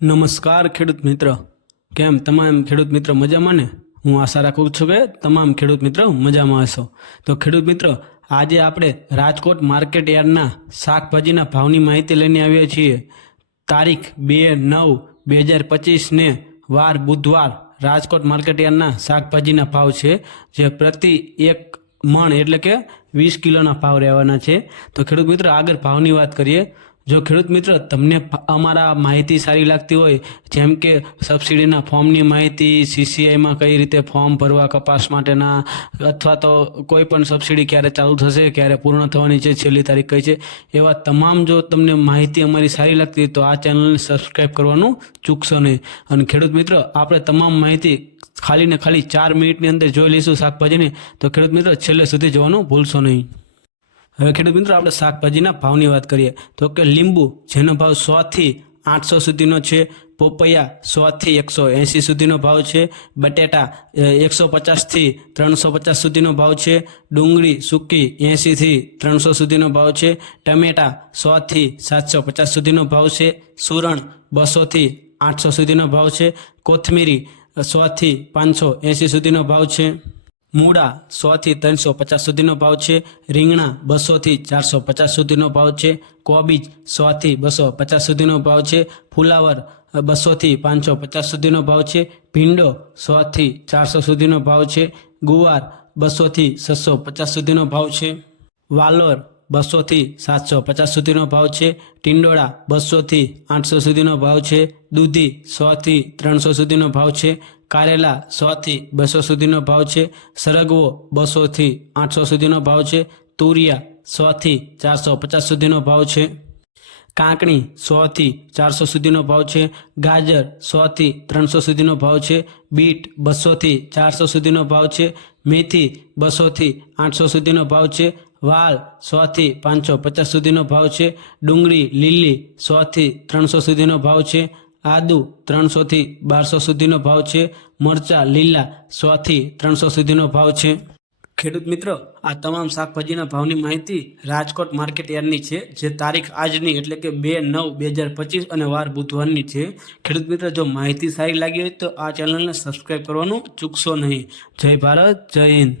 નમસ્કાર ખેડૂત મિત્ર, કેમ તમામ ખેડૂત મિત્ર મજામાં ને? હું આશા રાખું છું કે તમામ ખેડૂત મિત્ર મજામાં હશો. તો ખેડૂત મિત્ર, આજે આપણે રાજકોટ માર્કેટ યાર્ડના શાકભાજીના ભાવની માહિતી લઈને આવ્યા છીએ. તારીખ 2/9/2025 ને વાર બુધવાર રાજકોટ માર્કેટ યાર્ડના શાકભાજીના ભાવ છે, જે પ્રતિ એક મણ એટલે કે 20 કિલોના ભાવ રહેવાના છે. તો ખેડૂત મિત્ર, આગળ ભાવની વાત કરીએ. જો ખેડૂત મિત્ર તમને અમારા માહિતી સારી લાગતી હોય, જેમ કે સબસિડીના ફોર્મની માહિતી, સીસીઆઈમાં કઈ રીતે ફોર્મ ભરવા કપાસ માટેના, અથવા તો કોઈ પણ સબસિડી ક્યારે ચાલુ થશે, ક્યારે પૂર્ણ થવાની છે, છેલ્લી તારીખ કઈ છે, એવા તમામ જો તમને માહિતી અમારી સારી લાગતી હોય તો આ ચેનલને સબસ્ક્રાઈબ કરવાનું ચૂકશો નહીં. અને ખેડૂત મિત્ર, આપણે તમામ માહિતી ખાલી ને ખાલી 4 મિનિટની અંદર જોઈ લઈશું શાકભાજીની. તો ખેડૂત મિત્ર, છેલ્લે સુધી જોવાનું ભૂલશો નહીં. હવે ખેડૂત મિત્રો, આપણે શાકભાજીના ભાવની વાત કરીએ તો કે લીંબુ, જેનો ભાવ 100 થી 800 સુધીનો છે. પોપૈયા 100 થી 180 સુધીનો ભાવ છે. બટેટા 150 થી 350 સુધીનો ભાવ છે. ડુંગળી સૂકી 80 થી 300 સુધીનો ભાવ છે. ટમેટા 100 થી 750 સુધીનો ભાવ છે. સુરણ 200 થી 800 સુધીનો ભાવ છે. કોથમીરી 100 થી 580 સુધીનો ભાવ છે. મૂળા 100 થી 350 સુધીનો ભાવ છે. રીંગણા 200 થી 450 સુધીનો ભાવ છે. કોબીજ 100 થી 250 સુધીનો ભાવ છે. ફુલાવર 200 થી 550 સુધીનો ભાવ છે. ભીંડો 100 થી 400 સુધીનો ભાવ છે. ગુવાર 200 થી 650 સુધીનો ભાવ છે. વાલોર 200 થી 750 સુધીનો ભાવ છે. ટિંડોળા 200 થી 800 સુધીનો ભાવ છે. દૂધી 100 થી 300 સુધીનો ભાવ છે. કારેલા 100 થી 200 સુધીનો ભાવ છે. સરગવો 200 થી 800 સુધીનો ભાવ છે. તુરિયા 100 થી 450 સુધીનો ભાવ છે. કાંકણી 100 થી 400 સુધીનો ભાવ છે. ગાજર 100 થી 300 સુધીનો ભાવ છે. બીટ 200 થી 400 સુધીનો ભાવ છે. મેથી 200 થી 800 સુધીનો ભાવ છે. વાલ 100 થી 550 સુધીનો ભાવ છે. ડુંગળી લીલી 100 થી 300 સુધીનો ભાવ છે. આદુ 300 થી 1200 સુધીનો ભાવ છે. મરચા લીલા 100 થી 300 સુધીનો ભાવ છે. ખેડૂત મિત્રો, આ તમામ શાકભાજીના ભાવની માહિતી રાજકોટ માર્કેટ યાર્ડની છે, જે તારીખ આજની એટલે કે 2/9/2025 અને વાર બુધવારની છે. ખેડૂત મિત્રો, જો માહિતી સારી લાગી હોય તો આ ચેનલને સબસ્ક્રાઈબ કરવાનું ચૂકશો નહીં. જય ભારત, જય હિન્દ.